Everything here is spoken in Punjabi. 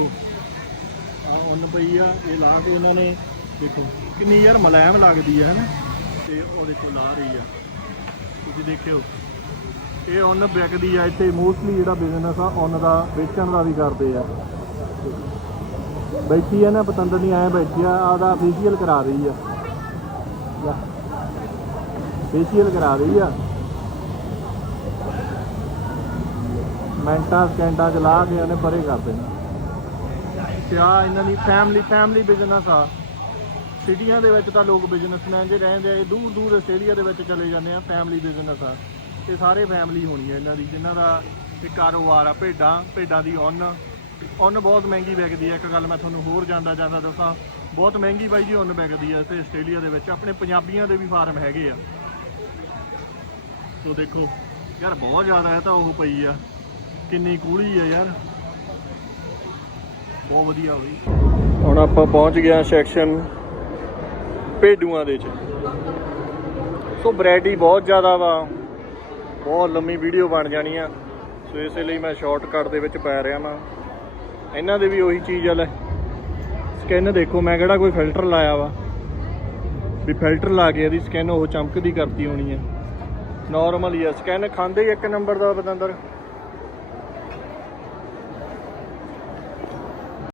ਆ ਉਹਨ ਪਈ ਆ, ਇਹ ਲਾ ਕੇ ਉਹਨਾਂ ਨੇ ਦੇਖੋ, ਕਿੰਨੀ ਯਾਰ ਮਲਾਇਮ ਲੱਗਦੀ ਆ, ਹਨਾ? ਤੇ ਉਹ ਦੇਖੋ ਲਾ ਰਹੀ ਆ। ਤੁਸੀਂ ਦੇਖਿਓ। ਇਹ ਉਹਨ ਵਿਕਦੀ ਆ ਇੱਥੇ ਮੋਸਟਲੀ ਜਿਹੜਾ ਬਿਜ਼ਨਸ ਆ ਉਹਨ ਦਾ, ਵੇਚਣ ਦਾ ਵੀ ਕਰਦੇ ਆ। ਬੈਠੀ ਆ ਨਾ, ਪਤੰਦਰ ਨਹੀਂ ਆਏ ਬੈਠੀ ਆ ਆਦਾ ਫੇਸ਼ੀਅਲ ਕਰਾ ਰਹੀ ਆ। ਫੇਸ਼ੀਅਲ ਕਰਾ ਰਹੀ ਆ। ਮਿੰਟਾਂ, ਸਕਿੰਟਾਂ ਚ ਲਾ ਕੇ ਉਹਨੇ ਪਰੇ ਕਰ ਦੇਣਾ। ਤੇ ਆ ਇਹਨਾਂ ਦੀ ਫੈਮਿਲੀ ਫੈਮਿਲੀ ਬਿਜ਼ਨਸ ਆ। ਸਿਟੀਆਂ ਦੇ ਵਿੱਚ ਤਾਂ ਲੋਕ ਬਿਜ਼ਨਸਮੈਨ ਜੇ ਰਹਿੰਦੇ ਆ, ਇਹ ਦੂਰ ਦੂਰ ਆਸਟ੍ਰੇਲੀਆ ਦੇ ਵਿੱਚ ਚਲੇ ਜਾਂਦੇ ਆ ਫੈਮਿਲੀ ਬਿਜ਼ਨਸ ਆ। ਇਹ ਸਾਰੇ ਫੈਮਿਲੀ ਹੋਣੀ ਆ ਇਹਨਾਂ ਦੀ, ਜਿਨ੍ਹਾਂ ਦਾ ਇਹ ਕਾਰੋਬਾਰ ਆ, ਭੇਡਾਂ ਭੇਡਾਂ ਦੀ ਉੱਨ। ਉਨ ਬਹੁਤ ਮਹਿੰਗੀ ਵਿਕਦੀ ਆ, ਇੱਕ ਗੱਲ ਮੈਂ ਤੁਹਾਨੂੰ ਹੋਰ ਜਾਂਦਾ ਜਾਂਦਾ ਦੱਸਾਂ। ਬਹੁਤ ਮਹਿੰਗੀ ਬਾਈ ਜੀ ਉੱਨ ਵਿਕਦੀ ਆ ਇੱਥੇ ਆਸਟ੍ਰੇਲੀਆ ਦੇ ਵਿੱਚ, ਆਪਣੇ ਪੰਜਾਬੀਆਂ ਦੇ ਵੀ ਫਾਰਮ ਹੈਗੇ ਆ। ਸੋ ਦੇਖੋ, ਯਾਰ ਬਹੁਤ ਜ਼ਿਆਦਾ ਹੈ ਤਾਂ ਉਹ ਪਈ ਆ। ਕਿੰਨੀ ਕੂਲੀ ਆ ਯਾਰ। ਬਹੁਤ ਵਧੀਆ ਹੋਈ ਹੁਣ ਆਪਾਂ ਪਹੁੰਚ ਗਏ ਸੈਕਸ਼ਨ ਭੇਡੂਆਂ ਦੇ ਚ ਸੋ ਵੈਰਾਈਟੀ ਬਹੁਤ ਜ਼ਿਆਦਾ ਵਾ। ਬਹੁਤ ਲੰਮੀ ਵੀਡੀਓ ਬਣ ਜਾਣੀ ਆ। ਸੋ ਇਸੇ ਲਈ ਮੈਂ ਸ਼ਾਰਟਕਟ ਦੇ ਵਿੱਚ ਪੈ ਰਿਹਾ ਵਾਂ। ਇਹਨਾਂ ਦੇ ਵੀ ਉਹੀ ਚੀਜ਼ ਆ ਲੈ। ਸਕਿਨ ਦੇਖੋ, ਮੈਂ ਕਿਹੜਾ ਕੋਈ ਫਿਲਟਰ ਲਾਇਆ ਵਾ। ਵੀ ਫਿਲਟਰ ਲਾ ਕੇ ਇਹਦੀ ਸਕਿਨ ਉਹ ਚਮਕਦੀ ਕਰਤੀ ਹੋਣੀ ਆ। ਨਾਰਮਲ ਹੀ ਆ। ਸਕਿਨ ਖਾਂਦੇ ਹੀ ਇੱਕ ਨੰਬਰ ਦਾ, ਬਤੰਦਰ।